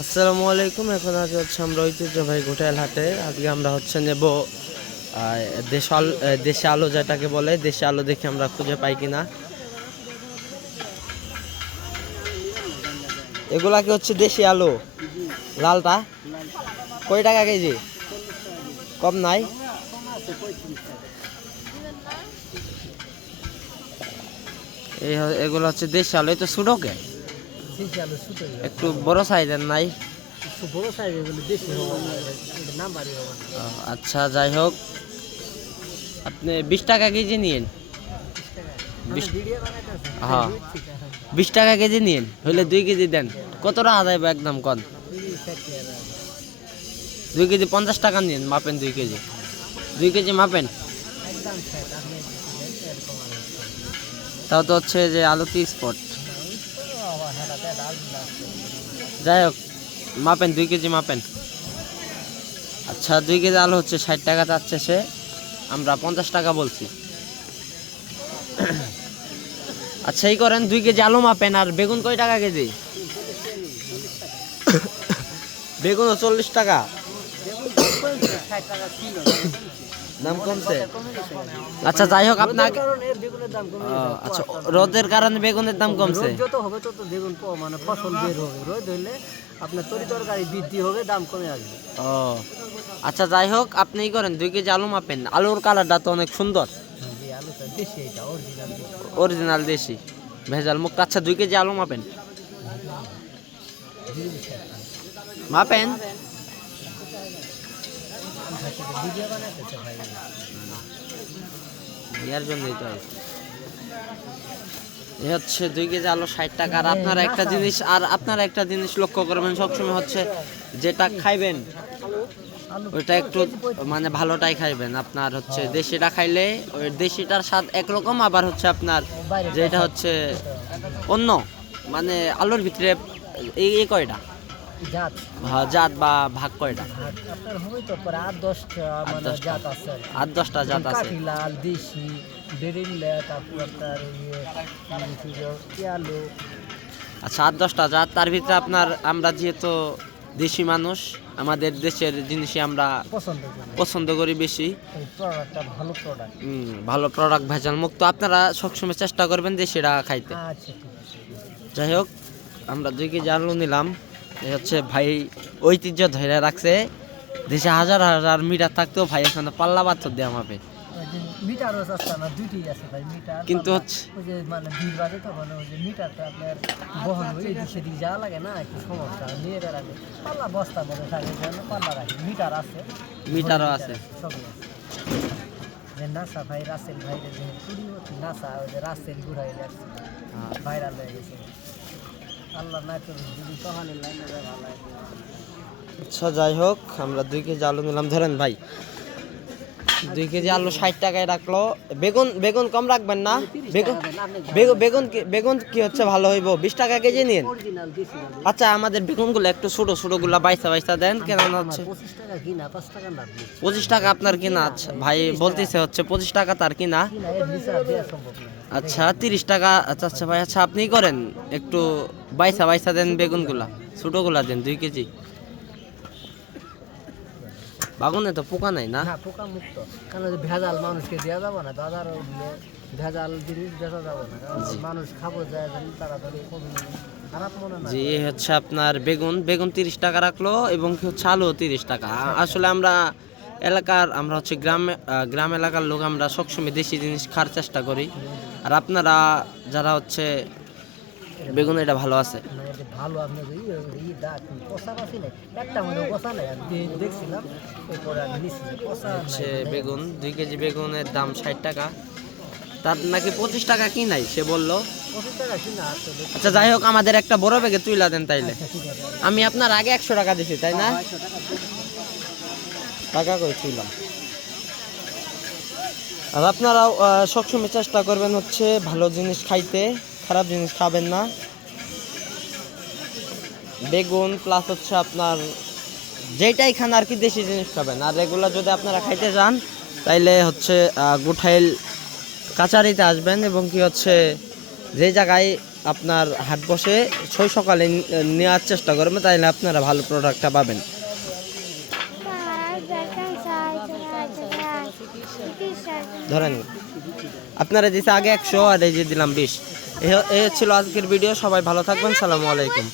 আসসালামু আলাইকুম। এখন আজ হচ্ছে আমরা ঐতিহ্যবাহী ঘোটাইল হাটে। আজকে আমরা হচ্ছে নেব দেশি আলু, যেটাকে বলে দেশি আলু। দেখি আমরা খুঁজে পাই কিনা। এগুলা কি হচ্ছে দেশি আলু? লালটা কয় টাকা কেজি? কম নাই? এগুলো হচ্ছে দেশি আলু। এই তো ছোটো কে, একটু বড় সাইজের নাই? আচ্ছা, যাই হোক, আপনি 20 টাকা কেজি নিন। হ্যাঁ, 20 টাকা কেজি নিন, হইলে 2 কেজি দেন। কত টাকা যাইব একদম কন? 2 কেজি 50 টাকা নিন, মাপেন 2 কেজি। 2 কেজি মাপেন। তাও তো হচ্ছে যে আলু কি স্পট। যাই হোক, মাপেন 2 কেজি মাপেন। আচ্ছা, 2 কেজি আলু হচ্ছে 60 টাকা চাচ্ছে সে, আমরা 50 টাকা বলছি। আচ্ছা, এই করেন 2 কেজি আলু মাপেন। আর বেগুন কয় টাকা কেজি? বেগুনও 40 টাকা। দাম কমছে। আচ্ছা, যাই হোক, আপনার আচ্ছা, রোদের কারণে বেগুনের দাম কমছে। যত হবে তত বেগুন মানে ফসল বের হবে। রোদ হইলে আপনার তরকারি বৃদ্ধি হবে, দাম কমে আসবে। ও আচ্ছা, যাই হোক, আপনি করেন 2 কেজি আলু মাপেন। আলুর কালারটা তো অনেক সুন্দর, আলুটা দেশি, এটা অরিজিনাল অরিজিনাল দেশি, ভেজাল মুক্ত। আচ্ছা, 2 কেজি আলু মাপেন। মাপেন। এর জন্যই তো এ হচ্ছে 2 কেজি আলু 60 টাকা। আর আপনারা একটা জিনিস লক্ষ্য করবেন সবসময়, হচ্ছে যেটা খাইবেন ওইটা একটু মানে ভালোটাই খাইবেন। আপনার হচ্ছে দেশিটা খাইলে ওই দেশিটার স্বাদ একরকম, আবার হচ্ছে আপনার যেটা হচ্ছে অন্য, মানে আলুর ভিতরে এই কয়টা জাত বা ভাগ কয়টা? আপনার হয়তো প্রায় 8-10টা মানে জাত আছে। 8-10টা জাত আছে। কাঠিলাল, দেশি, বেরিল্লা, তারপর আপনার আলু। আচ্ছা, 8-10টা জাত। তার ভিতরে আপনার আমরা যেহেতু দেশি মানুষ, আমাদের দেশের জিনিসই আমরা পছন্দ করি বেশি। ভালো প্রোডাক্ট, ভেজাল মুক্ত। আপনারা সবসময় চেষ্টা করবেন দেশিরা খাইতে। যাই হোক, আমরা 2 কেজি আলু নিলাম। এই হচ্ছে ভাই ঐতিহ্য ধরে রাখছে। দেশে হাজার হাজার মিটার থাকতেও ভাই এখানে পাল্লা পাথর দেওয়া হবে। মিটারও আছে না, দুইটাই আছে ভাই। মিটার কিন্তু হচ্ছে ওই যে মানে ভিড় বাজে, তখন ওই যে মিটারটা আপনার বহন হয়ে এদিক সেদিক যাওয়া লাগে না, একটু সমস্যা। নিয়ে বেড়াবে পাল্লা, বস্তা মধ্যে থাকে, পাল্লা রাখে। মিটার আছে, মিটারও আছে। সবই আছে। যে নাসা ভাই, রাসেল ভাইয়ের যে নাসা, ওই যে রাসেল ঘুরাই যাচ্ছে, ভাইরাল হয়ে গেছে। আল্লাহ না করুন যদি তহানের লাইনে যায় ভালো লাগে। আচ্ছা, যাই হোক, আমরা 2 কেজি আলু নিলাম। ধরেন ভাই, 2 কেজি আলু 60 টাকায় রাখলো। বেগুন কম রাখবেন না? বেগুন কি হচ্ছে ভালো হইব? 20 টাকা কেজি নিন। আচ্ছা, আমাদের বেগুনগুলো একটু ছোট ছোট গুলা বাইসা দেন। কেন হচ্ছে 25 টাকা আপনার কিনা? আচ্ছা ভাই বলতেছে হচ্ছে 25 টাকা তার কিনা। আচ্ছা, 30 টাকা। আচ্ছা ভাই, আচ্ছা আপনি করেন একটু বাইসা দেন বেগুনগুলা, ছোটগুলা দেন 2 কেজি। বাগুনে তো পোকা নাই না? পোকা মুক্ত, কারণ ভেজাল মানুষকে দেওয়া যাবে না। বাজার ভেজাল জিনিস বেচা যাবে না, কারণ মানুষ খাবো যায় তাড়াতাড়ি খারাপ মনে না। জি, হচ্ছে আপনার বেগুন 30 টাকা রাখলো, এবং কি হচ্ছে আলু 30 টাকা। আসলে আমরা হচ্ছে গ্রাম এলাকার লোক, আমরা সবসময় দেশি জিনিস খাওয়ার চেষ্টা করি। আর আপনারা যারা হচ্ছে বেগুন, এটা ভালো আছে। ভালো, আপনি দেখছিলাম, হচ্ছে বেগুন 2 কেজি বেগুনের দাম 60 টাকা। তার নাকি 25 টাকা কি নাই সে বললো। আচ্ছা, যাই হোক, আমাদের একটা বড় ব্যাগে তুইলা দেন তাইলে। আমি আপনার আগে 100 টাকা দিছি, তাই না? টাকা কই তুইলাম। আর আপনারাও সবসময় চেষ্টা করবেন হচ্ছে ভালো জিনিস খাইতে, খারাপ জিনিস খাবেন না। বেগুন প্লাস হচ্ছে আপনার যেটাই খান আর কি, দেশি জিনিস খাবেন। আর রেগুলার যদি আপনারা খাইতে যান, তাইলে হচ্ছে গোঠাইল কাচারিতে আসবেন, এবং কি হচ্ছে যে জায়গায় আপনার হাট বসে ছয় সকালে নেওয়ার চেষ্টা করবেন, তাইলে আপনারা ভালো প্রোডাক্টটা পাবেন। ধরেন আপনারা দিচ্ছে আগে 100 আর এই যে দিলাম 20। এই ছিল আজকের ভিডিও। সবাই ভালো থাকবেন। সালামু আলাইকুম।